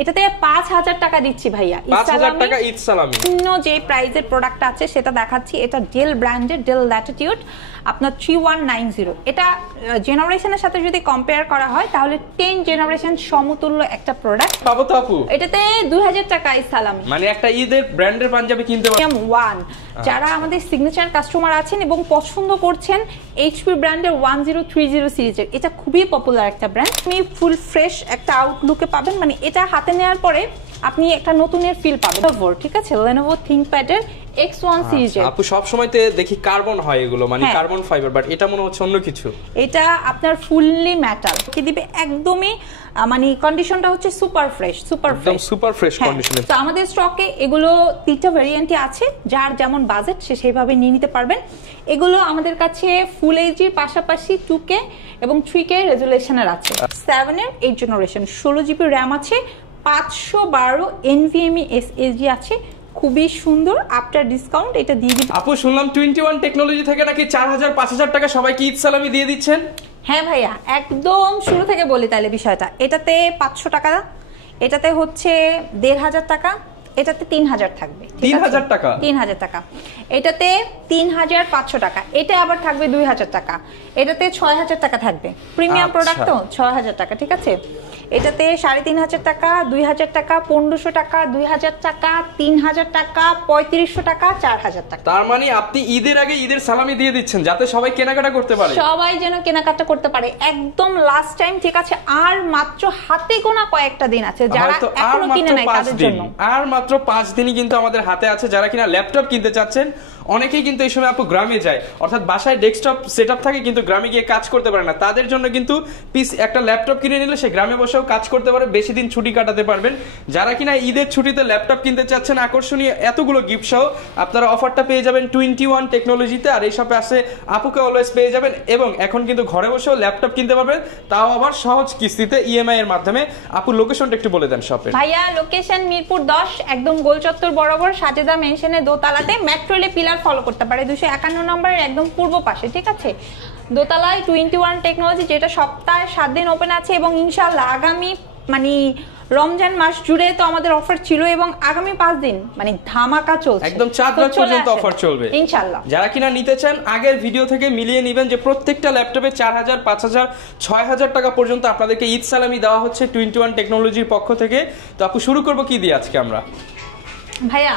এটাতে 5000 টাকা দিচ্ছি ভাইয়া। 5000 টাকা ঈদ সালামি। অন্য যে প্রাইজের প্রোডাক্ট আছে সেটা দেখাচ্ছি। এটা ডেল ব্র্যান্ডের ডেল ল্যাটিটিউড আপনার 3190। এটা জেনারেশনের সাথে যদি কম্পেয়ার করা হয় তাহলে 10 জেনারেশন সমতুল্য একটা প্রোডাক্ট পাবো তো আপু। এটাতে 2000 টাকা ঈদ সালামি, মানে একটা ঈদের ব্র্যান্ডের পাঞ্জাবি কিনতে পারবেন। যারা আমাদের সিগনেচার কাস্টমার আছেন এবং পছন্দ করছেন এইচপি ব্র্যান্ডের 1030 সিরিজের, এটা খুবই পপুলার একটা ব্র্যান্ড। আপনি ফুল ফ্রেশ একটা আউটলুকে পাবেন, মানে এটা হাতে নেওয়ার পরে আপনি একটা নতুনের ফিল পাবেন। ঠিক আছে, Lenovo ThinkPad এর X1 সিরিজের। আপু সব সময়তে দেখি কার্বন হয় এগুলো, মানে কার্বন ফাইবার, বাট এটা মনে হচ্ছে অন্য কিছু। এটা আপনার ফুললি মেটাল কি দিবে, একদমই মানে কন্ডিশনটা হচ্ছে সুপার ফ্রেশ, সুপার ফ্রেশ কন্ডিশনে। তো আমাদের স্টকে এগুলো 3টা ভেরিয়েন্টই আছে, যার যেমন বাজেট সে সেইভাবে নিয়ে নিতে পারবেন। এগুলো আমাদের কাছে ফুল এইচডি পাশাপাশি 2K এবং 3K রেজুলেশনের আছে। 7 এর 8 জেনারেশন, 16 জিবি র্যাম আছে, 512 NVMe SSD আছে, খুবই সুন্দর। আফটার ডিসকাউন্ট এটা দিয়ে দিচ্ছি। আপু শুনলাম 21 টেকনোলজি থেকে নাকি 4000-5000 টাকা সবাইকে ঈদ সালামি দিয়ে দিচ্ছেন। হ্যাঁ ভাইয়া, একদম শুরু থেকে বলি তাহলে বিষয়টা। এটাতে 500 টাকা, এটাতে হচ্ছে 1500 টাকা, এটাতে 3000 থাকবে। 3000 টাকা, 3000 টাকা, এটাতে 3500 টাকা, এটা আবার থাকবে 2000 টাকা, এটাতে 6000 টাকা থাকবে। প্রিমিয়াম প্রোডাক্ট তো 6000 টাকা, ঠিক আছে। এটাতে 3500 টাকা, 2000 টাকা, 1500 টাকা, 2000 টাকা, 3000 টাকা, 3500 টাকা, 4000 টাকা। তার মানে আপনি ঈদের আগে ঈদের সালামি দিয়ে দিচ্ছেন যাতে সবাই কেনাকাটা করতে পারে, সবাই যেন কেনাকাটা করতে পারে একদম লাস্ট টাইম, ঠিক আছে। আর মাত্র হাতে গোনা কয়েকটা দিন আছে, যারা এখনো কিনে নাই তাদের জন্য। আর মাত্র 5 দিনই কিন্তু আমাদের হাতে আছে। যারা কিনা ল্যাপটপ কিনতে চাচ্ছেন, অনেকেই কিন্তু এই সময় আপু গ্রামে যায়, অর্থাৎ বাসায় ডেস্কটপ সেটআপ থাকে কিন্তু গ্রামে গিয়ে কাজ করতে পারে না, তাদের জন্য কিন্তু একটা ল্যাপটপ কিনে নিলে সে গ্রামে বসেও কাজ করতে পারে, বেশি দিন ছুটি কাটাতে পারবেন। যারা কিনা ঈদের ছুটিতে ল্যাপটপ কিনতে চাচ্ছেন আকর্ষণীয় এতগুলো গিফট সহ, আপনারা অফারটা পেয়ে যাবেন 21 টেকনোলজিতে। আর এই শপে আসে আপুকে অলওয়েজ পেয়ে যাবেন, এবং এখন কিন্তু ঘরে বসেও ল্যাপটপ কিনতে পারবেন, তাও আবার সহজ কিস্তিতে ইএমআই এর মাধ্যমে। আপু লোকেশনটা একটু বলে দেন শপের। ভাইয়া লোকেশন মিরপুর 10, একদম গোল চত্বর বরাবর সাজেদা মেনশনের দোতলাতে। মেট্রো রেলে পিলার ফলো করতে পারে 251 নম্বরের একদম পূর্ব পাশে, ঠিক আছে। দোতলায় 21 টেকনোলজি, যেটা সপ্তাহে 7 দিন ওপেন আছে, এবং ইনশাআল্লাহ আগামী মানে রমজান মাস জুড়ে তো আমাদের অফার ছিল, এবং আগামী 5 দিন মানে ধামাকা চলছে, একদম 4 রাত পর্যন্ত অফার চলবে ইনশাআল্লাহ। যারা কিনা নিতে চান আগের ভিডিও থেকে মিলিয়ে নেবেন যে প্রত্যেকটা ল্যাপটপে 4000, 5000, 6000 টাকা পর্যন্ত আপনাদেরকে ঈদ সালামি দেওয়া হচ্ছে 21 টেকনোলজির পক্ষ থেকে। তো আপু শুরু করব কি দিয়ে আজকে আমরা? ভাইয়া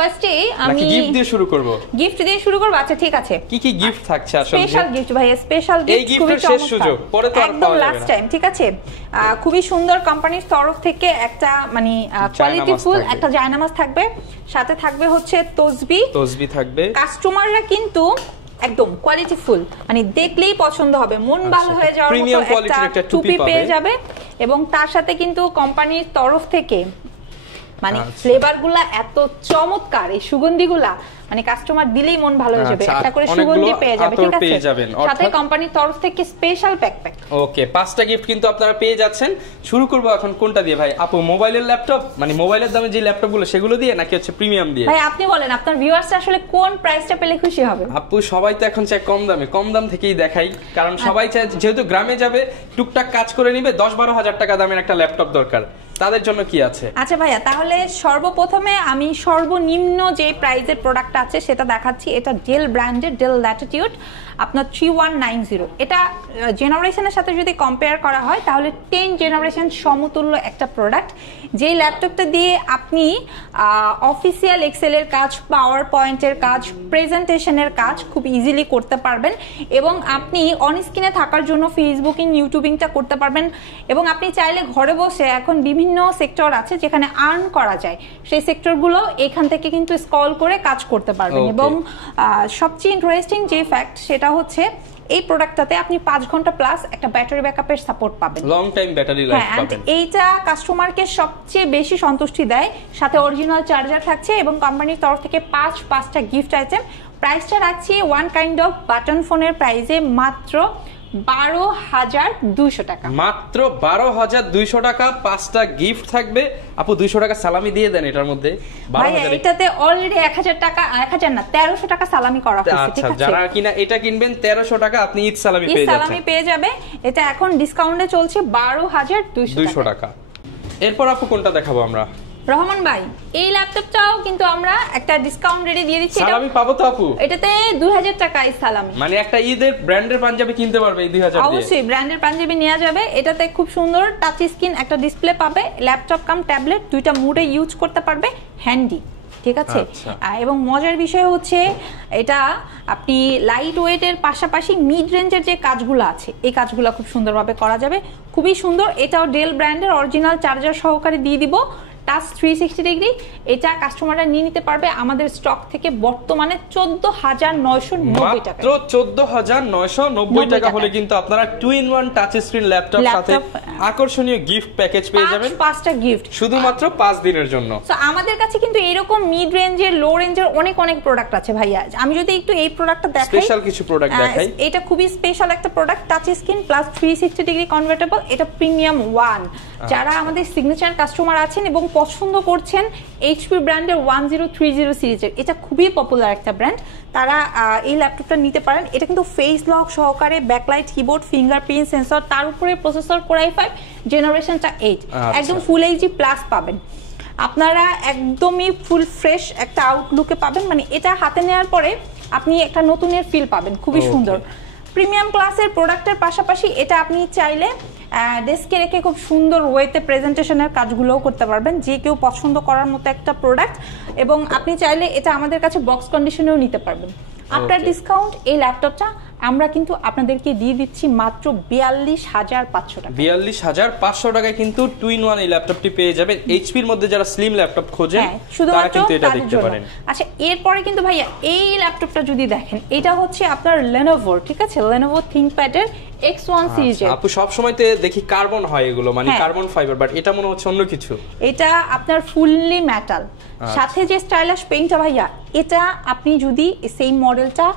ফার্স্টে আমি গিফট দিয়ে শুরু করব। গিফট দিয়ে শুরু করব, আচ্ছা ঠিক আছে। কি গিফট থাকছে আসলে? স্পেশাল গিফট ভাইয়া, স্পেশাল গিফট, এই গিফটের শেষ সুযোগ, পরে তো আর একদম লাস্ট টাইম, ঠিক আছে। খুবই সুন্দর কোম্পানির তরফ থেকে একটা মানে কোয়ালিটিফুল একটা জায়নামাজ থাকবে, সাথে থাকবে হচ্ছে তসবি থাকবে। কাস্টমাররা কিন্তু একদম কোয়ালিটিফুল, মানে দেখলেই পছন্দ হবে, মন ভালো হয়ে যাওয়ার মতো একটা টুপি পেয়ে যাবে। এবং তার সাথে কিন্তু কোম্পানির তরফ থেকে মানে ফ্লেভারগুলা এত চমৎকার, এই সুগন্ধিগুলা মানে কাস্টমার দিলেই মন ভালো হয়ে যাবে, একটা করে সুগন্ধি পেয়ে যাবে, ঠিক আছে। সাথে কোম্পানির তরফ থেকে স্পেশাল ব্যাকপ্যাক। ওকে, 5টা গিফট কিন্তু আপনারা পেয়ে যাচ্ছেন। শুরু করব এখন কোনটা দিয়ে ভাই? আপু মোবাইলের ল্যাপটপ, মানে মোবাইলের দামে যে ল্যাপটপগুলো সেগুলো দিয়ে, নাকি হচ্ছে প্রিমিয়াম দিয়ে? ভাই আপনি বলেন আপনার ভিউয়ার্সরা আসলে কোন প্রাইসটা পেলে খুশি হবে? আপু সবাই তো এখন চায় কম দামে, কম দাম থেকেই দেখাই, কারণ সবাই চায় যেহেতু গ্রামে যাবে টুকটাক কাজ করে নিবে, 10-12 হাজার টাকা দামের একটা ল্যাপটপ দরকার, তাদের জন্য কি আছে? আচ্ছা ভাইয়া, তাহলে সর্বপ্রথমে আমি সর্বনিম্ন যে প্রাইসের প্রোডাক্ট আছে সেটা দেখাচ্ছি। এটা ডেল ব্র্যান্ডের ডেল ল্যাটিটিউড আপনার 3190। এটা জেনারেশনের সাথে যদি কম্পেয়ার করা হয় তাহলে 10 জেনারেশন সমতুল্য একটা প্রোডাক্ট, যেই ল্যাপটপটা দিয়ে আপনি অফিসিয়াল এক্সেলের কাজ, পাওয়ার পয়েন্টের কাজ, প্রেজেন্টেশনের কাজ খুব ইজিলি করতে পারবেন, এবং আপনি অন স্ক্রিনে থাকার জন্য ফেসবুকিং, ইউটিউবিংটা করতে পারবেন। এবং আপনি চাইলে ঘরে বসে, এখন বিভিন্ন সেক্টর আছে যেখানে আর্ন করা যায়, সেই সেক্টরগুলো এখান থেকে কিন্তু স্ক্রল করে কাজ করতে পারবেন। এবং সবচেয়ে ইন্টারেস্টিং যে ফ্যাক্ট সেটা হচ্ছে এই প্রোডাক্টটাতে আপনি 5 ঘন্টা প্লাস একটা ব্যাটারি ব্যাকআপের সাপোর্ট পাবেন, লং টাইম ব্যাটারি লাইফ পাবেন। এইটা কাস্টমারকে সবচেয়ে বেশি সন্তুষ্টি দেয়। সাথে অরিজিনাল চার্জার থাকছে, এবং কোম্পানির তরফ থেকে 5টা গিফট আইটেম। প্রাইসটা রাখছি ওয়ান কাইন্ড অফ বাটন ফোনের প্রাইসে মাত্র 12,200 টাকা। মাত্র 12,200 টাকা, 5টা গিফট থাকবে। আপু 200 টাকা সালামি দিয়ে দেন এটার মধ্যে। ভাইয়া এটাতে অলরেডি 1000 টাকা, 1000 না 1300 টাকা সালামি করা হয়েছে, ঠিক আছে। যারা কিনা এটা কিনবেন 1300 টাকা আপনি ঈদ সালামি পেয়ে যাচ্ছেন। সালামি পেয়ে যাবে। এটা এখন ডিসকাউন্টে চলছে 12,200 টাকা। এরপর আপু কোনটা দেখাবো আমরা? রহমান ভাই, এই ল্যাপটপটাও কিন্তু আমরা একটা ডিসকাউন্ট রেটে দিয়ে দিচ্ছি। সালামি পাবো তো আপু? এটাতে 2000 টাকায় সালামি, মানে একটা ঈদের ব্র্যান্ডের পাঞ্জাবি কিনতে পারবে এই 2000 দিয়ে। অবশ্যই ব্র্যান্ডের পাঞ্জাবি নেওয়া যাবে। এটাতে খুব সুন্দর টাচ স্ক্রিন একটা ডিসপ্লে পাবে, ল্যাপটপ কাম ট্যাবলেট দুইটা মোডে ইউজ করতে পারবে, হ্যান্ডি, ঠিক আছে। এবং মজার বিষয় হচ্ছে এটা আপনি লাইট ওয়েটের পাশাপাশি মিড রেঞ্জের যে কাজগুলো আছে এই কাজগুলো খুব সুন্দরভাবে করা যাবে, খুবই সুন্দর। এটাও ডেল ব্র্যান্ডের অরিজিনাল চার্জার সহকারে দিয়ে দিব, টাচ 360 ডিগ্রি। এটা কাস্টমাররা নিয়ে নিতে পারবে আমাদের স্টক থেকে বর্তমানে 14990 টাকা, মাত্র 14990 টাকা হলে কিন্তু আপনারা 2-in-1 টাচ স্ক্রিন ল্যাপটপ সাথে আকর্ষণীয় গিফট প্যাকেজ পেয়ে যাবেন, 5টা গিফট শুধুমাত্র 5 দিনের জন্য। সো আমাদের কাছে কিন্তু এরকম মিড রেঞ্জের লো রেঞ্জের অনেক প্রোডাক্ট আছে ভাইয়া। আমি যদি একটু এই প্রোডাক্টটা দেখাই, স্পেশাল কিছু প্রোডাক্ট দেখাই। এটা খুবই স্পেশাল একটা product, touch screen plus 360 degree convertible. এটা প্রিমিয়াম 1, যারা আমাদের সিগনেচার কাস্টমার আছেন এবং পছন্দ করছেন এইচপি ব্র্যান্ডের 1030 সিরিজের, এটা খুবই পপুলার একটা ব্র্যান্ড, তারা এই ল্যাপটপটা নিতে পারেন। এটা কিন্তু ফেস লক সহকারে, ব্যাকলাইট কিবোর্ড, ফিঙ্গারপ্রিন্ট সেন্সর, তার উপরে প্রসেসর কোর i5 জেনারেশনটা 8, একদম ফুল এইচডি প্লাস পাবেন। আপনারা একদমই ফুল ফ্রেশ একটা আউটলুকে পাবেন, মানে এটা হাতে নেওয়ার পরে আপনি একটা নতুনের ফিল পাবেন, খুবই সুন্দর। প্রিমিয়াম ক্লাসের প্রোডাক্টের পাশাপাশি এটা আপনি চাইলে ডেস্কে রেখে খুব সুন্দর ওয়েতে প্রেজেন্টেশনের কাজগুলোও করতে পারবেন, যে কেউ পছন্দ করার মতো একটা প্রোডাক্ট। এবং আপনি চাইলে এটা আমাদের কাছে বক্স কন্ডিশনেও নিতে পারবেন। আফটার ডিসকাউন্ট এই ল্যাপটপটা আমরা কিন্তু আপনাদেরকে দিয়ে দিচ্ছি মাত্র 42500 টাকা। 42500 টাকায় কিন্তু 2-in-1 এই ল্যাপটপটি পেয়ে যাবেন। এইচপি এর মধ্যে যারা স্লিম ল্যাপটপ খোঁজেন তারা কিন্তু এটা দেখতে পারেন। আচ্ছা, এরপরে কিন্তু ভাইয়া এই ল্যাপটপটা যদি দেখেন, এটা হচ্ছে আপনার Lenovo, ঠিক আছে, Lenovo ThinkPad এর X1 সিরিজের। আপু সব সময়তে দেখি কার্বন হয় এগুলো, মানে কার্বন ফাইবার, বাট এটা মনে হচ্ছে অন্য কিছু। এটা আপনার ফুললি মেটাল, সাথে যে স্টাইলিশ পেইন্টটা ভাইয়া, এটা আপনি যদি সেই মডেলটা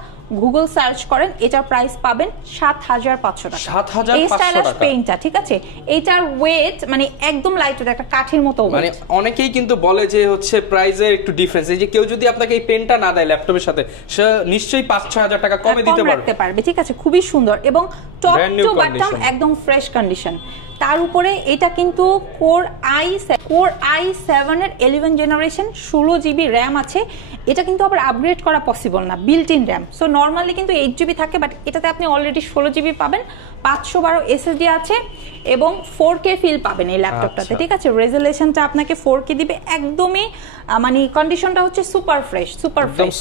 গুগল সার্চ করেন এটার প্রাইস পাবেন 7500 টাকা। 7500 এই স্টাইলিশ পেইন্টটা, ঠিক আছে, এটার ওয়েট মানে একদম লাইট ওয়েট, একটা কাঠের মতো। মানে অনেকেই কিন্তু বলে যে হচ্ছে প্রাইসের একটু ডিফারেন্স, এই যে কেউ যদি আপনাকে এই পেনটা না দেয় ল্যাপটপের সাথে, সে নিশ্চয়ই 5-6000 টাকা কমে দিতে পারবে, ঠিক আছে, খুবই সুন্দর এবং টপ টু বটম একদম ফ্রেশ কন্ডিশন। তার উপরে এটা কিন্তু কোর i7 এর 11 জেনারেশন, 16 জিবি র্যাম আছে। এটা কিন্তু আবার আপগ্রেড করা পসিবল না, built in RAM. So normally কিন্তু 8 জিবি থাকে, বাট এটাতে আপনি অলরেডি 16 জিবি পাবেন, 512 SSD আছে এবং 4K ফিল পাবেন এই ল্যাপটপটাতে, ঠিক আছে। রেজোলিউশনটা আপনাকে 4K দিবে, একদমই মানে কন্ডিশনটা হচ্ছে সুপার ফ্রেশ,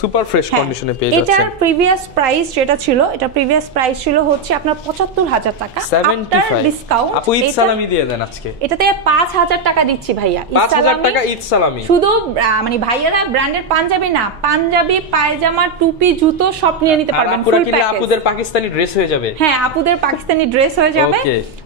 সুপার ফ্রেশ কন্ডিশনে পেয়ে যাচ্ছেন। এটার প্রিভিয়াস প্রাইস যেটা ছিল, এটা প্রিভিয়াস প্রাইস ছিল হচ্ছে আপনার 75000 টাকা। আফটার ডিসকাউন্ট আপু ঈদ সালামি দিয়ে দেন আজকে, এটাতে 5000 টাকা দিচ্ছি ভাইয়া, 5000 টাকা ঈদ সালামি। শুধু মানে ভাইয়ারা ব্র্যান্ডের পাঞ্জাবি না, পাঞ্জাবি, পায়জামা, টুপি, জুতো সব নিয়ে নিতে পারবেন, ফুল প্যাকেজ। আপুদের পাকিস্তানি ড্রেস হয়ে যাবে। হ্যাঁ, আপুদের পাকিস্তানি ড্রেস হয়ে যাবে।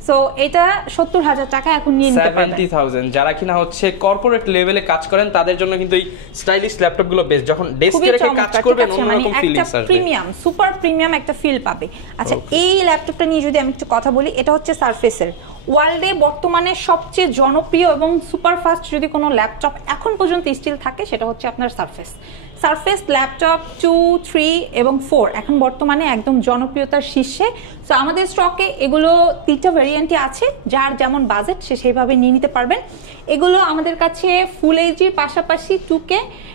সো এটা 70000 টাকা এখন নিয়ে নিতে পারবেন। 70000 যারা কিনা হচ্ছে কর্পোরেট লেভেলে কাজ করেন তাদের জন্য কিন্তু এই স্টাইলিশ ল্যাপটপ গুলো বেস্ট, যখন ডেস্কে রেখে কাজ করবেন অন্যরকম ফিলিংস আসবে, প্রিমিয়াম, সুপার প্রিমিয়াম একটা ফিল পাবে। আচ্ছা, এই ল্যাপটপটা নিয়ে যদি আমি একটু কথা বলি, এটা হচ্ছে সারফেসের ওয়ার্ল্ডে বর্তমানে সবচেয়ে জনপ্রিয় এবং সুপারফাস্ট যদি কোনো ল্যাপটপ এখন পর্যন্ত স্টিল থাকে সেটা হচ্ছে আপনার সারফেস ল্যাপটপ 2, 3 এবং 4 এখন বর্তমানে একদম জনপ্রিয়তার শীর্ষে। সো আমাদের স্টকে এগুলো 3টা ভেরিয়েন্টই আছে, যার যেমন বাজেট সে সেইভাবে নিয়ে নিতে পারবেন। এগুলো আমাদের কাছে ফুল এইচডির পাশাপাশি 2K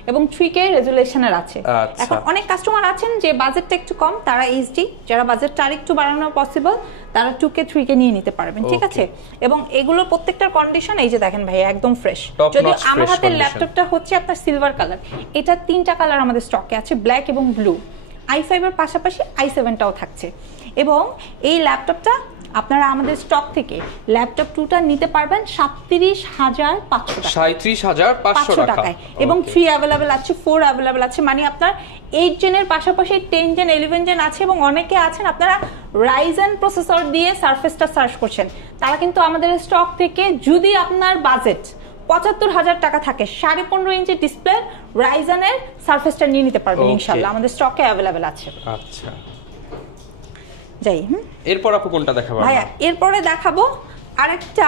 এবং 3K রেজুলেশনের আছে। এখন অনেক কাস্টমার আছেন যে বাজেটটা একটু কম, তারা এইচডি, যারা বাজেটটা আরেকটু বাড়ানো পসিবল তারা 2K 3K নিয়ে নিতে পারবেন, ঠিক আছে। এবং এগুলো প্রত্যেকটার কন্ডিশন এই যে দেখেন ভাই, একদম ফ্রেশ। যদি আমার হাতের ল্যাপটপটা হচ্ছে আপনার সিলভার কালার, এটা 3টা কালার আমাদের স্টকে আছে, ব্ল্যাক এবং ব্লু। i5 এর পাশাপাশি i7টাও থাকছে। এবং এই ল্যাপটপটা আপনারা আমাদের স্টক থেকে ল্যাপটপ 2টা নিতে পারবেন 37500 টাকায় এবং 3 অ্যাভেলেবেল আছে, 4 অ্যাভেলেবেল আছে। মানে আপনার 8 জেনের পাশাপাশি 10 জেন, 11 জেন আছে। এবং অনেকে আছেন আপনারা রাইজেন প্রসেসর দিয়ে সারফেসটা সার্চ করছেন, তারা কিন্তু আমাদের স্টক থেকে, যদি আপনার বাজেট 75000 টাকা থাকে, 15.5 ইঞ্চি ডিসপ্লে রাইজেনের সারফেসটা নিয়ে নিতে পারবেন ইনশাআল্লাহ, আমাদের স্টকে অ্যাভেলেবেল আছে। আচ্ছা, যাই এরপর আপু কোনটা দেখাবো ভাইয়া? এরপরে দেখাবো আরেকটা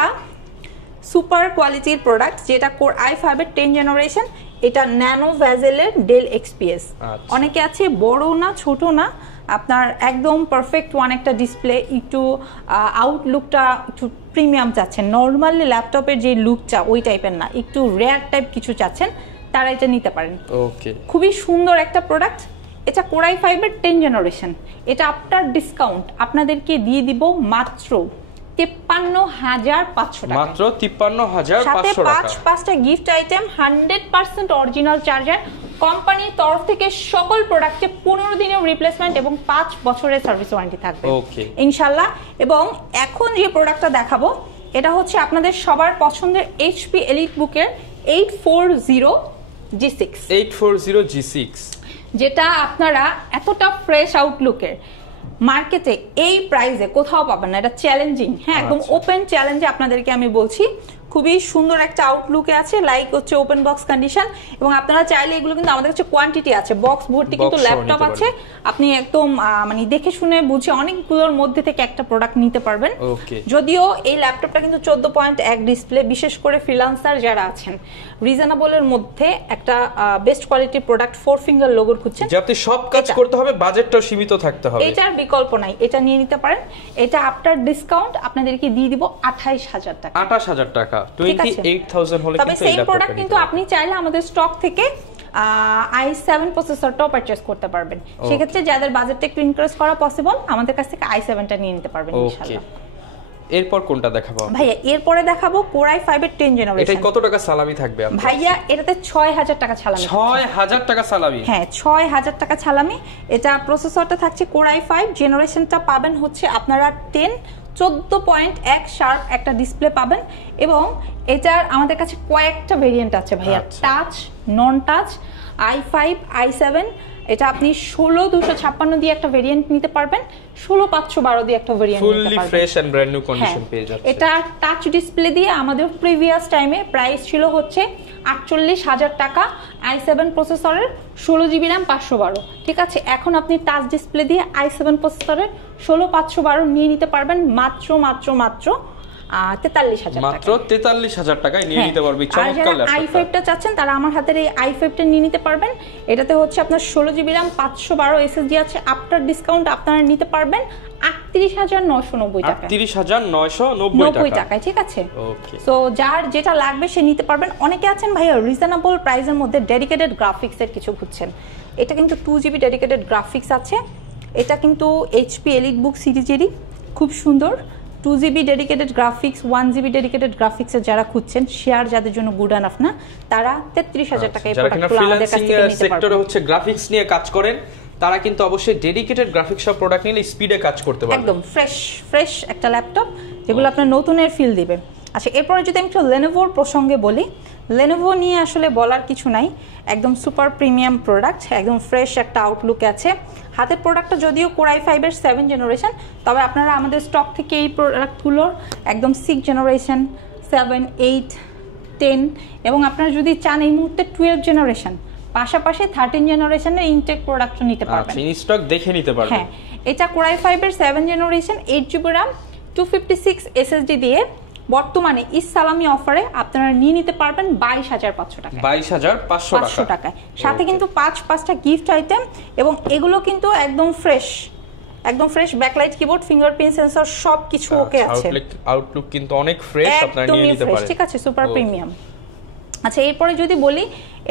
সুপার কোয়ালিটির প্রোডাক্ট, যেটা কোর i5 এর 10 জেনারেশন। এটা ন্যানো ভেজেলের ডেল XPS। অনেকে আছে বড় না ছোট না, আপনার একদম পারফেক্ট ওয়ান একটা ডিসপ্লে, একটু আউটলুকটা একটু প্রিমিয়াম চাচ্ছেন, নর্মালি ল্যাপটপের যে লুকটা ওই টাইপের না, একটু রেয়ার টাইপ কিছু চাচ্ছেন, তারা এটা নিতে পারেন। ওকে, খুবই সুন্দর একটা প্রোডাক্ট। এটা Core i5 এর 10 জেনারেশন। এটা আফটার ডিসকাউন্ট আপনাদেরকে দিয়ে দিব মাত্র 53,500 টাকা। মাত্র 53,500 টাকা। সাথে পাঁচটা গিফট আইটেম, 100% অরিজিনাল চার্জার, কোম্পানির তরফ থেকে সকল প্রোডাক্টে 15 দিনের রিপ্লেসমেন্ট এবং 5 বছরের সার্ভিস ওয়ারেন্টি থাকবে ওকে ইনশাআল্লাহ। এবং এখন যে প্রোডাক্টটা দেখাবো এটা হচ্ছে আপনাদের সবার পছন্দের HP EliteBook-এর 840G6, যেটা আপনারা এতটা ফ্রেশ আউটলুকের মার্কেটে এই প্রাইসে কোথাও পাবেন না। এটা চ্যালেঞ্জিং, হ্যাঁ, একদম ওপেন চ্যালেঞ্জে আপনাদেরকে আমি বলছি। খুবই সুন্দর একটা আউটলুকে আছে, লাইক হচ্ছে ওপেন বক্স কন্ডিশন, এবং আপনারা চাইলে এগুলো কিন্তু আমাদের কাছে কোয়ান্টিটি আছে, বক্স ভর্তি কিন্তু ল্যাপটপ আছে, আপনি একদম মানে দেখে শুনে বুঝে অনেকগুলোর মধ্যে থেকে একটা প্রোডাক্ট নিতে পারবেন। যদিও এই ল্যাপটপটা কিন্তু 14.1 ডিসপ্লে, বিশেষ করে ফ্রিল্যান্সার যারা আছেন রিজনেবলের মধ্যে একটা বেস্ট কোয়ালিটির প্রোডাক্ট 4 ফিঙ্গার লোগোর খুঁজছেন, যে আপনি সব কাজ করতে হবে, বাজেটটাও সীমিত থাকতে হবে, এটার বিকল্প নাই, এটা নিয়ে নিতে পারেন। এটা আফটার ডিসকাউন্ট আপনাদেরকে দিয়ে দিব 28,000 টাকা। 28,000 টাকা, 28,000 হলে তবে সেই প্রোডাক্ট কিন্তু আপনি চাইলে আমাদের স্টক থেকে i7 প্রসেসরটাও পারচেজ করতে পারবেন। সেক্ষেত্রে যাদের বাজেটটা একটু ইনক্রিজ করা পসিবল, আমাদের কাছ থেকে i7টা নিয়ে নিতে পারবেন ইনশাআল্লাহ। এরপর কোনটা দেখাবো ভাইয়া? এরপরে দেখাবো Core i5 এর 10 জেনারেশন। এটা কত টাকা সালামি থাকবে ভাইয়া? এটাতে 6,000 টাকা সালামি। 6,000 টাকা সালামি? হ্যাঁ, 6,000 টাকা সালামি। এটা প্রসেসরটা থাকছে Core i5, জেনারেশনটা পাবেন হচ্ছে আপনারা 10, 14.1 শার্প একটা ডিসপ্লে পাবেন, এবং এটার আমাদের কাছে কয়েকটা ভেরিয়েন্ট আছে ভাইয়া, টাচ, নন টাচ, i5, i7। এটা আপনি 16,256 দিয়ে একটা ভেরিয়েন্ট নিতে পারবেন, 16,512 দিয়ে একটা ভেরিয়েন্ট নিতে পারবেন, fully fresh and brand new condition পেয়ে যাচ্ছে। এটা টাচ ডিসপ্লে দিয়ে আমাদের প্রিভিয়াস টাইমে প্রাইস ছিল হচ্ছে 48,000 টাকা, i7 প্রসেসরের 16GB RAM 512, ঠিক আছে? এখন আপনি টাচ ডিসপ্লে দিয়ে i7 প্রসেসরের 16,512 নিয়ে নিতে পারবেন মাত্র 43,000 টাকা। মাত্র 43,000 টাকায় নিয়ে নিতে পারবেন চমৎকার ল্যাপটপ। i5টা চাচ্ছেন তারা আমার হাতের এই i5টা নিয়ে নিতে পারবেন। এটাতে হচ্ছে আপনার 16GB RAM 512 SSD আছে, আফটার ডিসকাউন্ট আপনারা নিতে পারবেন 38,990 টাকা। 38,990 টাকায়, ঠিক আছে? ওকে, সো যার যেটা লাগবে সে নিতে পারবেন। অনেকে আছেন ভাইয়া রিজনেবল প্রাইসের মধ্যে ডেডিকেটেড গ্রাফিক্সের কিছু খুঁজছেন, এটা কিন্তু 2GB ডেডিকেটেড গ্রাফিক্স আছে। এটা কিন্তু HP EliteBook সিরিজেরই, খুব সুন্দর 2GB dedicated graphics, 1GB dedicated গ্রাফিক্সের যারা খুঁজছেন, শেয়ার যাদের জন্য গুড এনাফ না, তারা 33,000 টাকায় প্রোডাক্টগুলো আমাদের কাছ থেকে নিতে পারবেন। সেক্টরে হচ্ছে গ্রাফিক্স নিয়ে কাজ করেন, তারা কিন্তু অবশ্যই ডেডিকেটেড গ্রাফিক্স সব প্রোডাক্ট নিলে স্পিডে কাজ করতে পারবে। একদম ফ্রেশ একটা ল্যাপটপ, যেগুলো আপনার নতুনের ফিল দিবে। আচ্ছা, এরপরে যদি আমি একটু Lenovoর প্রসঙ্গে বলি, Lenovo নিয়ে আসলে বলার কিছু নাই, একদম সুপার প্রিমিয়াম প্রোডাক্ট, একদম ফ্রেশ একটা আউটলুক আছে। হাতের প্রোডাক্টটা যদিও Core i5 এর 7 জেনারেশন, তবে আপনারা আমাদের স্টক থেকে এই প্রোডাক্টগুলোর একদম 6 জেনারেশন, 7, 8, 10, এবং আপনারা যদি চান এই মুহূর্তে 12 জেনারেশন, পাশাপাশি 13 জেনারেশনের ইনটেক প্রোডাক্টও নিতে পারবেন। আচ্ছা, ইন স্টক দেখে নিতে পারবেন। হ্যাঁ, এটা Core i5 এর 7 জেনারেশন, 8GB RAM, 256 SSD দিয়ে বর্তমানে ইসালামি অফারে আপনারা নিয়ে নিতে পারবেন 22,500 টাকা। 22,500 টাকায়। সাথে কিন্তু 5টা গিফট আইটেম, এবং এগুলো কিন্তু একদম fresh backlight keyboard, fingerprint sensor সব কিছু ওকে আছে। আউটলুক কিন্তু অনেক ফ্রেশ, আপনারা নিয়ে নিতে পারেন, ঠিক আছে? Super premium. আচ্ছা, এরপরে যদি বলি,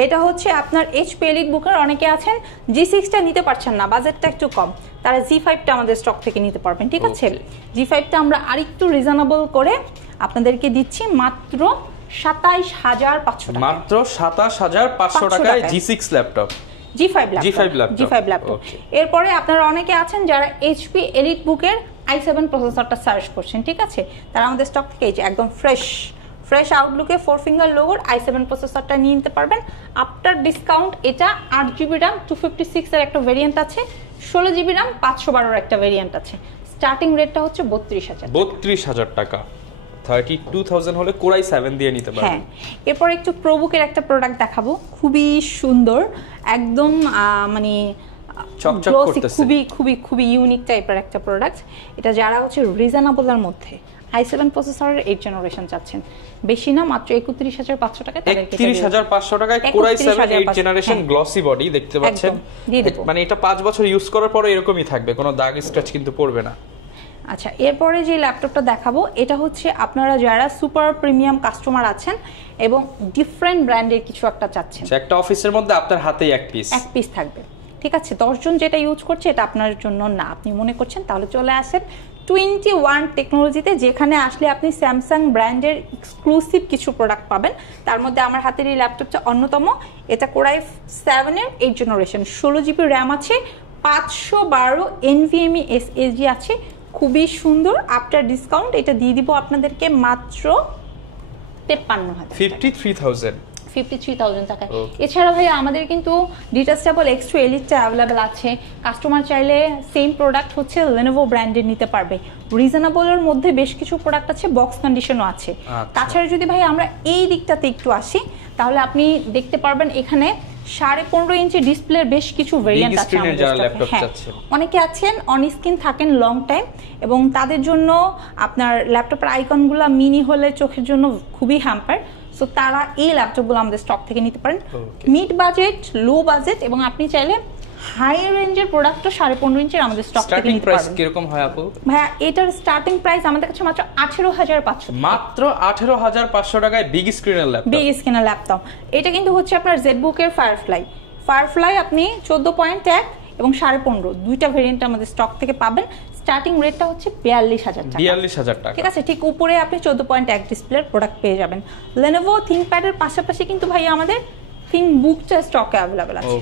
এটা হচ্ছে আপনার HP EliteBook-এর অনেকে আছেন G6টা নিতে পারছেন না, বাজেটটা একটু কম, তারা G5টা আমাদের স্টক থেকে নিতে পারবেন, ঠিক আছে? G5টা আমরা আরেকটু রিজনেবল করে আপনাদেরকে দিচ্ছি মাত্র 27,500 টাকা। মাত্র 27,500 টাকায় G6 ল্যাপটপ, G5 ল্যাপটপ। এরপরে আপনারা অনেকে আছেন যারা HP EliteBook-এর i7 প্রসেসরটা সার্চ করছেন, ঠিক আছে? তারা আমাদের স্টক থেকে একদম ফ্রেশ আউটলুকে 4 ফিঙ্গার লোগোর i7 প্রসেসরটা নিয়ে নিতে পারবেন আফটার ডিসকাউন্ট। এটা 8GB RAM 256 এর একটা ভেরিয়েন্ট আছে, 16GB RAM 512 এর একটা ভেরিয়েন্ট আছে। স্টার্টিং রেটটা হচ্ছে 32,000 টাকা। 32,000 হলে Core i7 দিয়ে নিতে পারবেন। হ্যাঁ, এরপর একটু প্রোবুকের একটা প্রোডাক্ট দেখাবো, খুবই সুন্দর, একদম মানে চকচক করতেছে, খুবই ইউনিক টাইপের একটা প্রোডাক্ট। এটা যারা হচ্ছে রিজনেবলের মধ্যে i7 প্রসেসরের 8 জেনারেশন চাচ্ছেন, বেশি না, মাত্র 31500 টাকায়। 31500 টাকায় Core i7 8 generation glossy body দেখতে পাচ্ছেন। মানে এটা 5 বছর ইউজ করার পরে এরকমই থাকবে, কোনো দাগ স্ক্র্যাচ কিন্তু পড়বে না। আচ্ছা, এরপরে যে ল্যাপটপটা দেখাবো এটা হচ্ছে আপনারা যারা সুপার প্রিমিয়াম কাস্টমার আছেন এবং ডিফারেন্ট ব্র্যান্ডের কিছু একটা চাচ্ছেন, একটা অফিসের মধ্যে আপনার হাতেই এক পিস থাকবে, ঠিক আছে? 10 জন যেটা ইউজ করছে এটা আপনার জন্য না, আপনি মনে করছেন তাহলে চলে আসেন 21 টেকনোলজিতে, যেখানে আসলে আপনি স্যামসাং ব্র্যান্ডের এক্সক্লুসিভ কিছু প্রোডাক্ট পাবেন। তার মধ্যে আমার হাতের এই ল্যাপটপটা অন্যতম। এটা Core i7 এর 8 জেনারেশন, 16 জিবি র্যাম আছে, 512 NVMe SSD আছে, খুবই সুন্দর। আফটার ডিসকাউন্ট এটা দিয়ে দিব আপনাদেরকে মাত্র 53,000 টাকায়। এছাড়া ভাই আমাদের কিন্তু ডিটাচেবল X2 Elite অ্যাভেলেবেল আছে, কাস্টমার চাইলে সেম প্রোডাক্ট হচ্ছে Lenovo ব্র্যান্ডের নিতে পারবে। রিজনেবলের মধ্যে বেশ কিছু প্রোডাক্ট আছে, বক্স কন্ডিশনও আছে। তাছাড়া যদি ভাই আমরা এই দিকটাতে একটু আসি, তাহলে আপনি দেখতে পারবেন এখানে 15.5 ইঞ্চি ডিসপ্লের বেশ কিছু ভেরিয়েন্ট আছে আমাদের। অনেকে আছেন অন স্ক্রিন থাকেন লং টাইম, এবং তাদের জন্য আপনার ল্যাপটপের আইকনগুলো মিনি হলে চোখের জন্য খুবই হ্যাম্পার, সো তারা এই ল্যাপটপগুলো আমাদের স্টক থেকে নিতে পারেন। মিড বাজেট, লো বাজেট, এবং আপনি চাইলে হাই রেঞ্জের প্রোডাক্টও 15.5 ইঞ্চির আমাদের স্টক থেকে নিতে পারবেন। কিরকম হয় আপু? ভাইয়া এটার স্টার্টিং প্রাইস আমাদের কাছে মাত্র 18,500, মাত্র 18,500 টাকায় বিগ স্ক্রিনের ল্যাপটপ। এটা কিন্তু হচ্ছে আপনার জেটবুকের ফায়ারফ্লাই আপনি 14.1 এবং 15.5 দুইটা ভেরিয়েন্ট আমাদের স্টক থেকে পাবেন। স্টার্টিং রেটটা হচ্ছে 42,000 টাকা, ঠিক আছে? ঠিক উপরে আপনি 14.1 ডিসপ্লের প্রোডাক্ট পেয়ে যাবেন। Lenovo ThinkPad এর পাশাপাশি কিন্তু ভাই আমাদের ThinkBookটা স্টকে অ্যাভেলেবল আছে।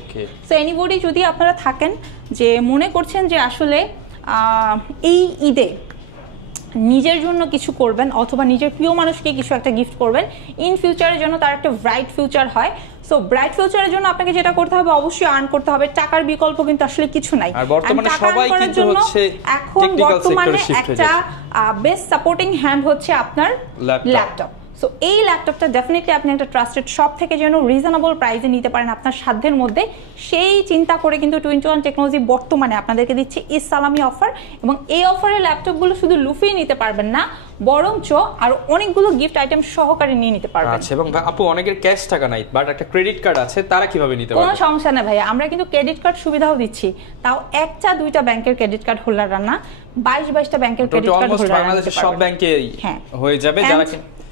সো এনিবডি যদি আপনারা থাকেন যে মনে করছেন যে আসলে এই ঈদে নিজের জন্য কিছু করবেন অথবা নিজের প্রিয় মানুষকে কিছু একটা গিফট করবেন, ইন ফিউচারের জন্য তার একটা ব্রাইট ফিউচার হয়। সো ব্রাইট ফিউচারের জন্য আপনাকে যেটা করতে হবে, অবশ্যই আর্ন করতে হবে। টাকার বিকল্প কিন্তু আসলে কিছু নাই। আর বর্তমানে সবাই কিন্তু হচ্ছে এখন বর্তমানে একটা বেস্ট সাপোর্টিং হ্যান্ড হচ্ছে আপনার ল্যাপটপ। সো এই ল্যাপটপটা ডেফিনেটলি আপনি একটা ট্রাস্টেড শপ থেকে যেন রিজনেবল প্রাইসে নিতে পারেন আপনার সাধ্যের মধ্যে, সেই চিন্তা করে কিন্তু 21 টেকনোলজি বর্তমানে আপনাদেরকে দিচ্ছে ঈদ সালামি অফার। এবং এই অফারের ল্যাপটপগুলো শুধু লুফিয়ে নিতে পারবেন না, বরঞ্চ আর অনেকগুলো গিফট আইটেম সহকারে নিয়ে নিতে পারবেন। আচ্ছা, এবং আপু অনেকের ক্যাশ টাকা নাই বাট একটা ক্রেডিট কার্ড আছে, তারা কিভাবে নিতে পারবে? কোনো সমস্যা নেই ভাইয়া, আমরা কিন্তু ক্রেডিট কার্ড সুবিধাও দিচ্ছি, তাও একটা দুইটা ব্যাংকের ক্রেডিট কার্ড হোল্ডাররা না, 22টা ব্যাংকের ক্রেডিট কার্ড হোল্ডার বাংলাদেশের সব ব্যাংকে হয়ে যাবে। যারা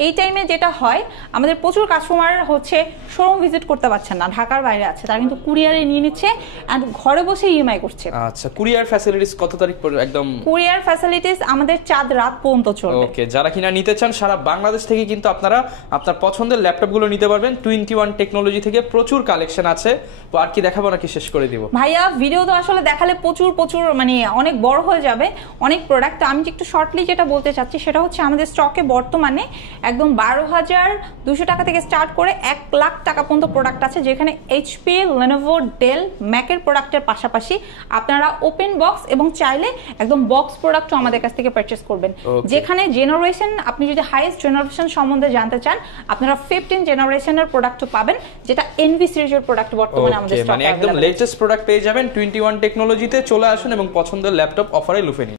এই টাইমে যেটা হয়, আমাদের প্রচুর কাস্টমার হচ্ছে শোরুম ভিজিট করতে পারছেন না, ঢাকার বাইরে আছে, তারা কিন্তু কুরিয়ারে নিয়ে নিচ্ছে এন্ড ঘরে বসে ইএমআই করছে। আচ্ছা, কুরিয়ার ফ্যাসিলিটিস কত তারিখ পর্যন্ত? একদম কুরিয়ার ফ্যাসিলিটিস আমাদের চাঁদ রাত পর্যন্ত চলবে। ওকে, যারা কিনা নিতে চান সারা বাংলাদেশ থেকে কিন্তু আপনারা আপনার পছন্দের ল্যাপটপগুলো নিতে পারবেন। 21 টেকনোলজি থেকে প্রচুর কালেকশন আছে। তো আর কি দেখাবো নাকি শেষ করে দিব? ভাইয়া ভিডিও তো আসলে দেখালে প্রচুর মানে অনেক বড় হয়ে যাবে, অনেক প্রোডাক্ট। আমি একটু শর্টলি যেটা বলতে চাচ্ছি সেটা হচ্ছে আমাদের স্টকে বর্তমানে একদম 12,200 টাকা থেকে স্টার্ট করে 1 লাখ টাকা পর্যন্ত প্রোডাক্ট আছে, যেখানে এইচপি, Lenovo, ডেল, ম্যাকের প্রোডাক্টের পাশাপাশি আপনারা ওপেন বক্স এবং চাইলে একদম বক্স প্রোডাক্টও আমাদের কাছ থেকে পারচেজ করবেন। যেখানে জেনারেশন, আপনি যদি হাইয়েস্ট জেনারেশন সম্বন্ধে জানতে চান, আপনারা 15 জেনারেশনের প্রোডাক্টও পাবেন, যেটা এনভি সিরিজের প্রোডাক্ট বর্তমানে আমাদের স্টকে মানে একদম লেটেস্ট প্রোডাক্ট পেয়ে যাবেন 21 টেকনোলজিতে। চলে আসুন এবং পছন্দের ল্যাপটপ অফারে লুফে নিন।